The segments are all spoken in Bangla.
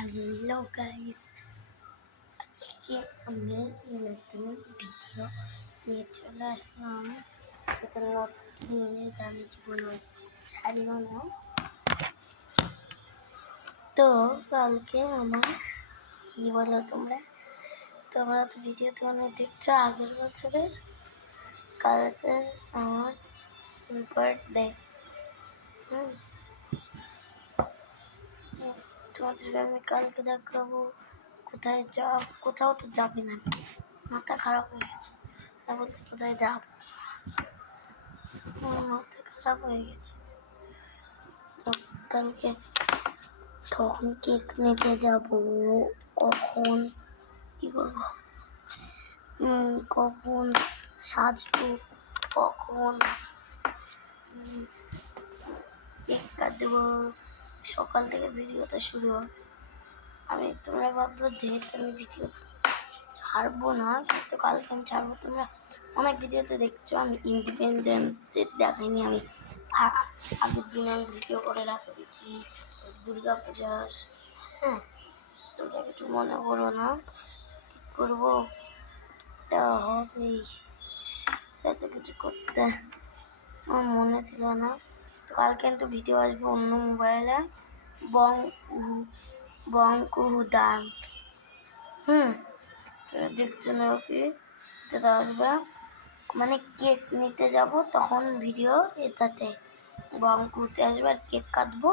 হ্যালো গাইস, আজকে আমি নতুন ভিডিও নিয়ে চলে আসলাম। সেটা নতুন আমি জীবনে ছাড়িও না। তো কালকে আমার কি বলো তোমরা তো ভিডিওতে অনেক দেখছো আগের বছরের। কালকে আমার বার্থডে। তোমাদের আমি কালকে দেখাবো কোথায় যাব। কোথাও তো যাবে না, মাথা খারাপ হয়ে গেছে। বলছি কোথায় যাব, মাথা খারাপ হয়ে গেছে। তো কালকে তখন কেক নিতে যাব। কখন কি করবো, কখন সাজবো, কখন কেক কাটবো, সকাল থেকে ভিডিওটা শুরু হবে। তোমরা ভাববো আমি ভিডিও ছাড়বো না, কিন্তু কালকে আমি ছাড়বো। তোমরা অনেক ভিডিওতে দেখছো আমি ইন্ডিপেন্ডেন্স ডে দেখাইনি। আমি আগের দিন আমি ভিডিও করে রাখে দিচ্ছি দুর্গা পূজার। তোমরা কিছু মনে করো না, কি করবো, হবেই, তাই তো কিছু করতে আমার মনে ছিল না। তো কালকে কিন্তু ভিডিও আসবে অন্য মোবাইলে, বংকুহু ডান্স। দেখছো না কি যেটা আসবে, মানে কেক নিতে যাব তখন ভিডিও এটাতে বংকুতে আসবে, আর কেক কাটবো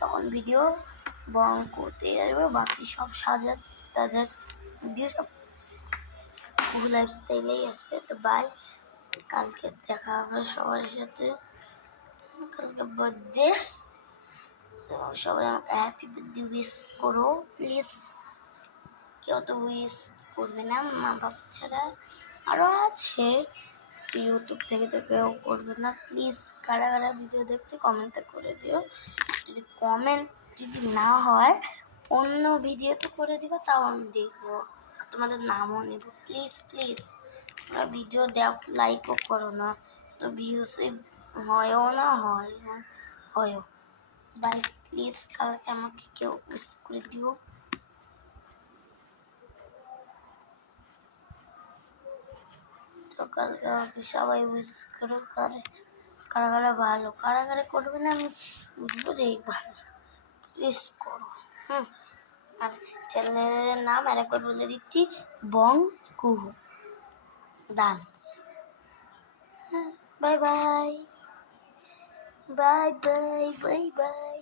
তখন ভিডিও বংকুতে আসবে। বাকি সব সাজার টাজার ভিডিও সব কুহু লাইফস্টাইলেই আসবে। তো বাই, কালকে দেখা হবে সবার সাথে। কালকে বার্থডে, তো সবাই আমাকে হ্যাপি বার্থডে উইশ করো প্লিজ। কেউ তো উইশ করবে না, মা বাবা ছাড়া। আরও আছে ইউটিউব থেকে, তো কেউ করবে না। প্লিজ কারা কারা ভিডিও দেখছো কমেন্টে করে দিও। যদি কমেন্ট যদি না হয় অন্য ভিডিওতে করে দিবা, তাও আমি দেখবো, তোমাদের নামও নেব। প্লিজ প্লিজ তোমরা ভিডিও দেখ, লাইকও করো না, তো ভিউসে হয়ও না, হয়ও। বাই, প্লিজ কালকে আমাকে কেউ উইশ করে দিও। তো কালকে আমাকে সবাই উইশ করো। কারা কারা ভালো, কারা কারা করবে না আমি বুঝেই ভালো, প্লিজ করো। আর চ্যানেলের নাম আরেকবার বলে দিচ্ছি, বংকুহু dance. Bye bye bye bye bye by.